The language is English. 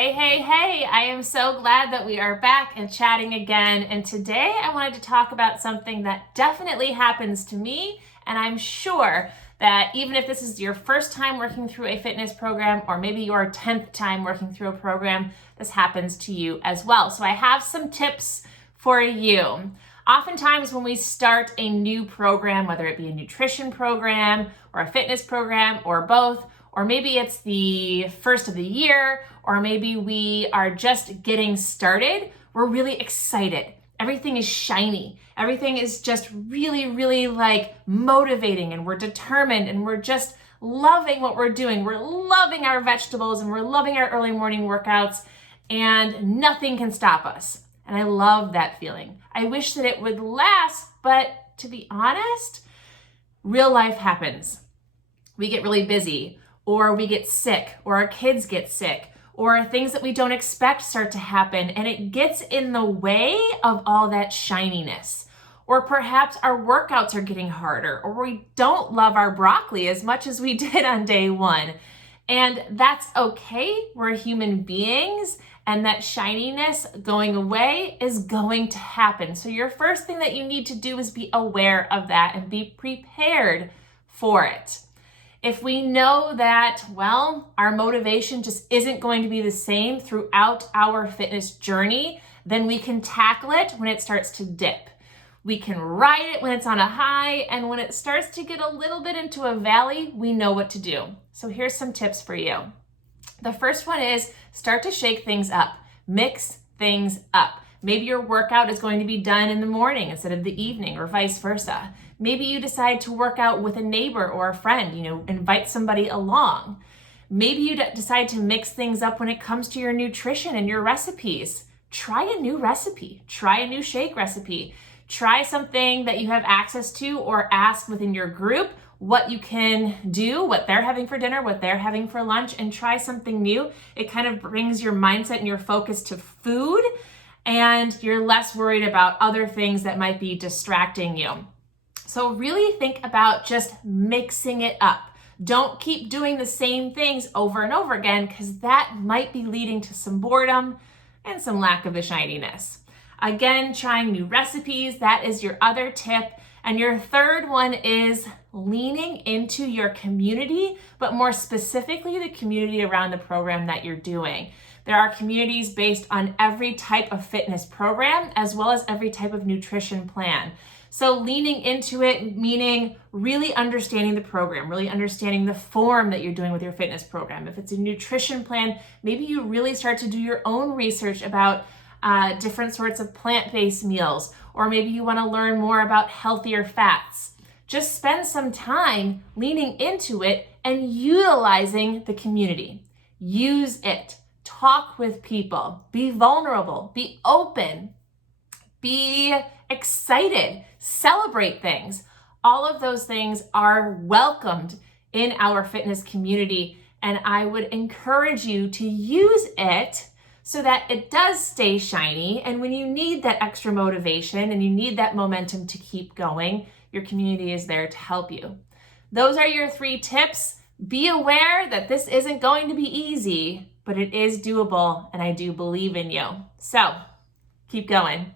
Hey, I am so glad that we are back and chatting again. And today I wanted to talk about something that definitely happens to me. And I'm sure that even if this is your first time working through a fitness program, or maybe your 10th time working through a program, this happens to you as well. So I have some tips for you. Oftentimes when we start a new program, whether it be a nutrition program or a fitness program or both, or maybe it's the first of the year, or maybe we are just getting started, we're really excited. Everything is shiny. Everything is just really like motivating, and we're determined, and we're just loving what we're doing. We're loving our vegetables, and we're loving our early morning workouts, and nothing can stop us. And I love that feeling. I wish that it would last, but to be honest, real life happens. We get really busy, or we get sick, or our kids get sick, or things that we don't expect start to happen, and it gets in the way of all that shininess. Or perhaps our workouts are getting harder, or we don't love our broccoli as much as we did on day one. And that's okay. We're human beings, and that shininess going away is going to happen. So your first thing that you need to do is be aware of that and be prepared for it. If we know that, well, our motivation just isn't going to be the same throughout our fitness journey, then we can tackle it when it starts to dip. We can ride it when it's on a high, and when it starts to get a little bit into a valley, we know what to do. So here's some tips for you. The first one is start to shake things up. Mix things up. Maybe your workout is going to be done in the morning instead of the evening, or vice versa. Maybe you decide to work out with a neighbor or a friend, invite somebody along. Maybe you decide to mix things up when it comes to your nutrition and your recipes. Try a new recipe. Try a new shake recipe. Try something that you have access to, or ask within your group what you can do, what they're having for dinner, what they're having for lunch, and try something new. It kind of brings your mindset and your focus to food, and you're less worried about other things that might be distracting you. So really think about just mixing it up. Don't keep doing the same things over and over again, because that might be leading to some boredom and some lack of the shininess. Again, trying new recipes, that is your other tip. And your third one is leaning into your community, but more specifically the community around the program that you're doing. There are communities based on every type of fitness program, as well as every type of nutrition plan. So leaning into it, meaning really understanding the program, really understanding the form that you're doing with your fitness program. If it's a nutrition plan, maybe you really start to do your own research about different sorts of plant-based meals, or maybe you want to learn more about healthier fats. Just spend some time leaning into it and utilizing the community. Use it. Talk with people. Be vulnerable. Be open. Be excited. Celebrate things. All of those things are welcomed in our fitness community, and I would encourage you to use it so that it does stay shiny, and when you need that extra motivation and you need that momentum to keep going, your community is there to help you. Those are your 3 tips. Be aware that this isn't going to be easy, but it is doable, and I do believe in you. So keep going.